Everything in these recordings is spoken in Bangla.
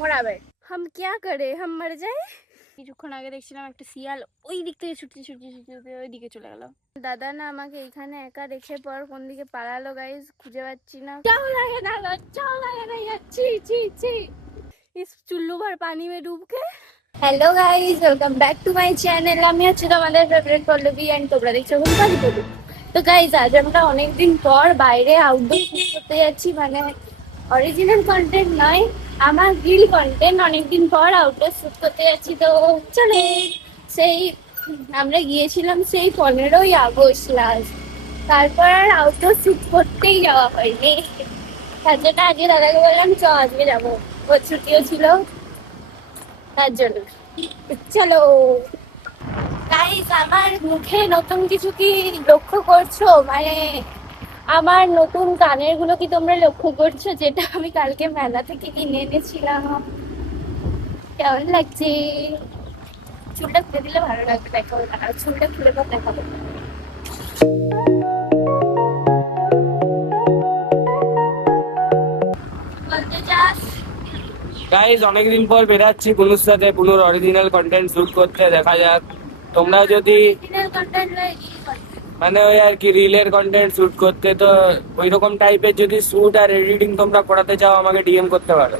মোড়াবে। হাম ক্যা করে, হাম মর যায়। কিছুক্ষণ আগে দেখছিলাম একটা শিয়াল ওই দিক থেকে ছুটতে ছুটতে ছুটতে ওই দিকে চলে গেল। দাদা না আমাকে এখানে একা রেখে পর কোন দিকে পালালো গাইস, খুঁজে পাচ্ছি না। চাও লাগে না, চাও লাগে না, ছি ছি ছি। इस चुल्लू भर पानी में डूब के। Hello guys, welcome back to my channel. আমি হচ্ছে তোমাদের ফেভারিট পল্লবী এন্ড তোমরা দেখছো হুমপালি পল্লবী। তো গাইস, আজ আমরা অনেকদিন পর বাইরে আউটডোর শুট করতে যাচ্ছি, মানে অরিজিনাল কন্টেন্ট নয়, আমার রিল কন্টেন্ট। অনেকদিন পর আউটডোর শুট করতে যাচ্ছি। তো চলে সেই আমরা গিয়েছিলাম সেই 15ই আগস্ট লাস্ট, তারপর আর আউটডোর শুট করতেই যাওয়া হয়নি। তার জন্য আজকে দাদাকে বললাম চ আজকে যাবো, ওর ছুটিও ছিল তার জন্য। চলো গাইস, আমার মুখে নতুন কিছু কি লক্ষ্য করছো? মানে আমার নতুন কানের গুলো কি তোমরা লক্ষ্য করছো, যেটা আমি কালকে মেলা থেকে কিনে এনেছিলাম? কেমন লাগছে? চুলটা খুলে দিলে ভালো লাগবে, দেখাবো না, চুলটা খুলে পর দেখাবো। বলতে চাস? গাইজ অনেকদিন পর বেরাচ্ছি পুনুর সাথে, পুনুর অরিজিনাল কন্টেন্ট শুট করতে। দেখা যাক তোমরা যদি মানে ওই আর কি রিলের কন্টেন্ট শুট করতে, তো ওই রকম টাইপের যদি শুট আর এডিটিং তোমরা করাতে চাও আমাকে ডিএম করতে পারো।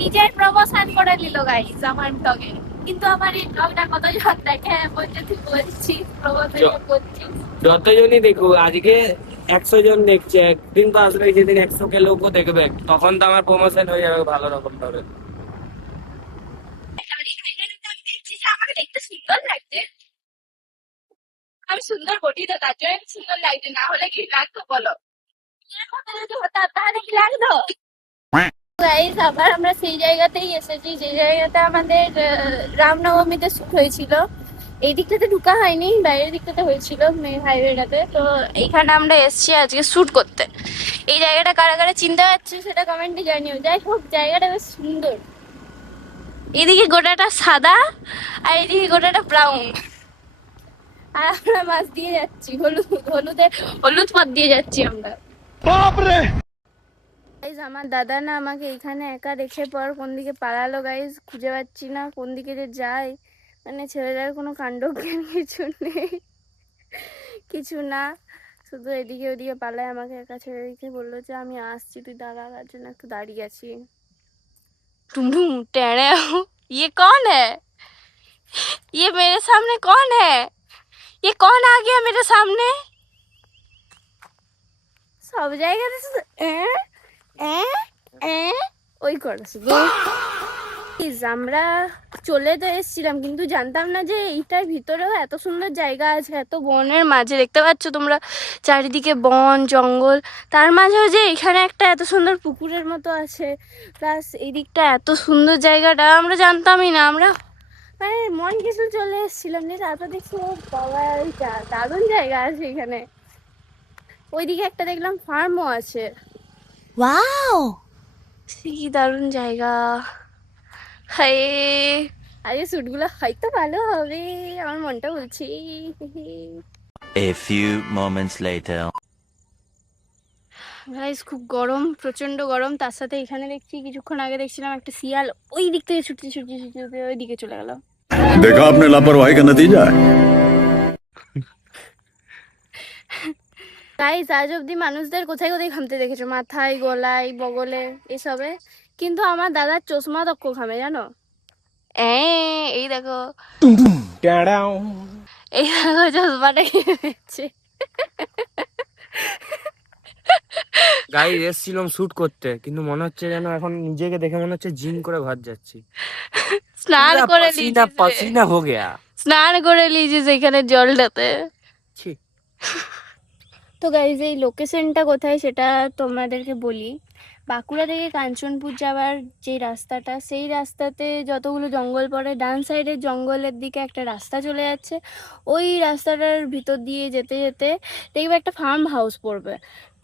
নিজের প্রমোশন করে নিল গাইস আমার ব্লগে, কিন্তু আমার এই ব্লগটা কতজন দেখে বলতে তুই বলছি প্রমোশন করছি। যতজনই দেখুক, আজকে 100 জন দেখছে, একদিন তো আসবে যেদিন 100 কে লোকও দেখবে, তখন তো আমার প্রমোশন হয়ে যাবে ভালো রকম ভাবে। আমাকে দেখতে সুন্দর লাগছে, আমি সুন্দর বটি তো তার জন্য সুন্দর লাগছে, না হলে কি লাগতো বলো? তাহলে কি লাগতো? গাইস, আবার আমরা সেই জায়গাতেই এসেছি যে জায়গাটা আমাদের রামনবমীতে শুট হয়েছিল। এই দিকটাতে ঢুকা হয়নি, বাইরের দিকটাতে হয়েছিল মেন হাইওয়েটাতে। তো এইখানে আমরা এসেছি আজকে শুট করতে। এই জায়গাটা কারা কারা চিনতে পারছি সেটা কমেন্টে জানিও। যাই হোক, জায়গাটা বেশ সুন্দর। এদিকে গোটাটা সাদা আর এদিকে গোটাটা ব্রাউন, আর আমরা মাছ দিয়ে যাচ্ছি, হলুদ পথ দিয়ে যাচ্ছি আমরা। গাইজ, আমার দাদা না আমাকে এখানে একা রেখে পর কোন দিকে পালালো গাইজ, খুঁজে পাচ্ছি না কোন দিকে যে যায়। মানে ছেলেটার কোনো কাণ্ড জ্ঞান কিছু নেই, কিছু না, শুধু এদিকে ওদিকে পালায়। আমাকে একা ছেড়ে রেখে বললো যে আমি আসছি, তুই দাঁড়া। তার জন্য একটু দাঁড়িয়ে আছি। टुमटुम टेढ़े ये कौन है? ये मेरे सामने कौन है? ये कौन आ गया मेरे सामने? সব জায়গাতে শুধু ওই করে শুধু। আমরা চলে তো এসেছিলাম, কিন্তু জানতাম না যে এইটার ভিতরেও এত সুন্দর জায়গা আছে, এত বনের মাঝে। দেখতে পাচ্ছ তোমরা চারিদিকে বন জঙ্গল, তার মাঝেও যে এখানে একটা এত সুন্দর পুকুরের মতো আছে, প্লাস এই দিকটা এত সুন্দর জায়গাটা আমরা জানতামই না। আমরা মানে মন কিছু চলে এসেছিলাম নিয়ে, তারপর দেখছি ও বাবা দারুণ জায়গা আছে এখানে। ওইদিকে একটা দেখলাম ফার্মও আছে। ওয়াও, কি দারুণ জায়গা। হায়, আরে শুটগুলো হয়তো ভালো হবে, আমার মনটা বলছি। A few moments later. Guys, খুব গরম, প্রচন্ড গরম। তার সাথে এখানে দেখছি কিছুক্ষণ আগে দেখছিলাম একটা শিয়াল ওই দিক থেকে ছুটতে ছুটতে ছুটতে ওই দিকে চলে গেল। देखा आपने लापरवाही का नतीजा है। গাইস, আজ অব্দি মানুষদের কোথায় কোথায় ঘামতে দেখেছো? মাথায়, গলায়, বগলে, এসবে। কিন্তু আমার দাদার চশমা দক্ষ ঘামে, জানো? এই দেখো, এই দেখো চশমাটা ঘেমেছে। গাইজ এসছিলাম শুট করতে, কিন্তু মনে হচ্ছে যেন এখন নিজেকে দেখে মনে হচ্ছে জিম করে ঘর যাচ্ছি। স্নান করে পাসিনা হো গয়া। স্নান করে লিজিস এখানে জলটাতে। ছি। তো গাইজ, এই লোকেশনটা কোথায় সেটা তোমাদেরকে বলি। বাঁকুড়া থেকে কাঞ্চনপুর যাওয়ার যে রাস্তাটা, সেই রাস্তাতে যতগুলো জঙ্গল পড়ে, ডান সাইডের জঙ্গলের দিকে একটা রাস্তা চলে যাচ্ছে। ওই রাস্তাটার ভিতর দিয়ে যেতে যেতে দেখবে একটা ফার্ম হাউস পড়বে।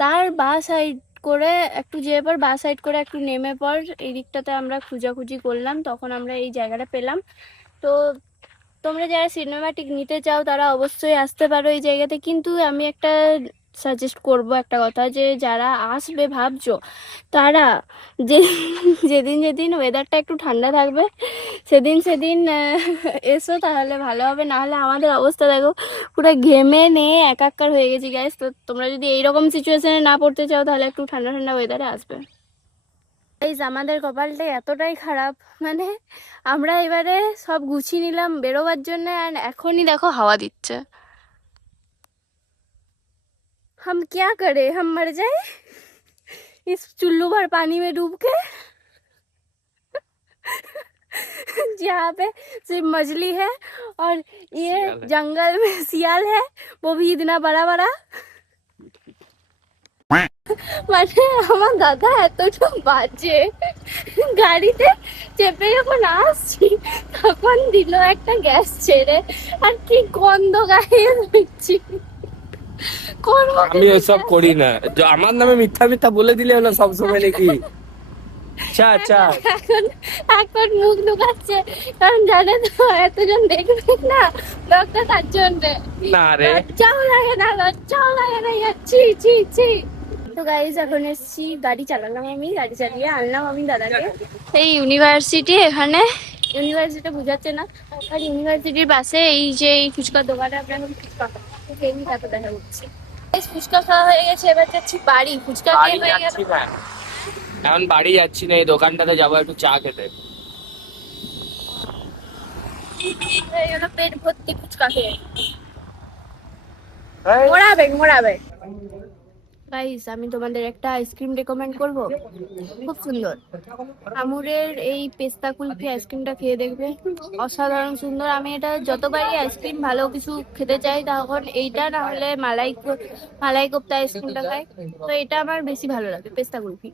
তার বাঁ সাইড করে একটু যেয়ে পর, বাঁ সাইড করে একটু নেমে পর, এই দিকটাতে আমরা খোঁজাখুঁজি করলাম, তখন আমরা এই জায়গাটা পেলাম। তো তোমরা যারা সিনেমাটিক নিতে চাও তারা অবশ্যই আসতে পারো এই জায়গাতে। কিন্তু আমি একটা সাজেস্ট করব একটা কথা, যে যারা আসবে ভাবছো তারা যে যেদিন যেদিন ওয়েদারটা একটু ঠান্ডা থাকবে সেদিন সেদিন এসো, তাহলে ভালো হবে। নাহলে আমাদের অবস্থা দেখো, পুরো ঘেমে নিয়ে একাকার হয়ে গেছি গাইস। তো তোমরা যদি এইরকম সিচুয়েশনে না পড়তে চাও তাহলে একটু ঠান্ডা ঠান্ডা ওয়েদারে আসবে। গাইস আমাদের কপালটা এতটাই খারাপ, মানে আমরা এবারে সব গুছিয়ে নিলাম বেরোবার জন্য, আর এখনই দেখো হাওয়া দিচ্ছে। हम क्या करें, हम मर जाए इस चुल्लू भर पानी में डूब के जहाँ पे सिर्फ मछली है और ये सियाल है। जंगल में सियाल है, वो भी इतना बड़ा बड़ा। মানে আমার দাদা এতটা বাজে, গাড়িতে চেপে যখন আসছি তখন দিল একটা গ্যাস ছেড়ে, আর কি গন্ধ গায়ে দিচ্ছি। আমি ওসব করি না, আমার নামে মিথ্যা মিথ্যা বলে দিলে হলো সবসময় নাকি। চা চা এখন এখন মুখ লুকাচ্ছে, কারণ জানে তো এতজন দেখবে না ব্লগটা, তার জন্য। না রে, লজ্জাও লাগে না, লজ্জাও লাগে না, ছি ছি ছি। তো গাইজ এখন এসছি, গাড়ি চালালাম, আমি গাড়ি চালিয়ে আনলাম আমি দাদাকে এই ইউনিভার্সিটি। এখানে ইউনিভার্সিটি বুঝাচ্ছে না, আর ইউনিভার্সিটির পাশে এই যে এই ফুচকার দোকানে আপনাকে ফুচকা খেয়ে তারপর দেখা করছি। ফুচকা খাওয়া হয়ে গেছে, এবার যাচ্ছি বাড়ি। ফুচকা বাড়ি খেয়ে হয়ে গেল, যাচ্ছি না, এখন বাড়ি যাচ্ছি না, এই দোকানটাতে যাবো একটু চা খেতে। হয়ে গেল পেট ভর্তি ফুচকা খেয়ে। মোড়াবে মোড়াবে। গাইস আমি তোমাদের একটা আইসক্রিম রেকমেন্ড করব, খুব সুন্দর। আমুরের এই পেস্তা কুলফি আইসক্রিমটা খেয়ে দেখবে, অসাধারণ সুন্দর। আমি এটা যতবারই আইসক্রিম ভালো কিছু খেতে চাই তখন এইটা না হলে মালাই কোফতা আইসক্রিমটা খাই, তো এটা আমার বেশি ভালো লাগে পেস্তা কুলফি।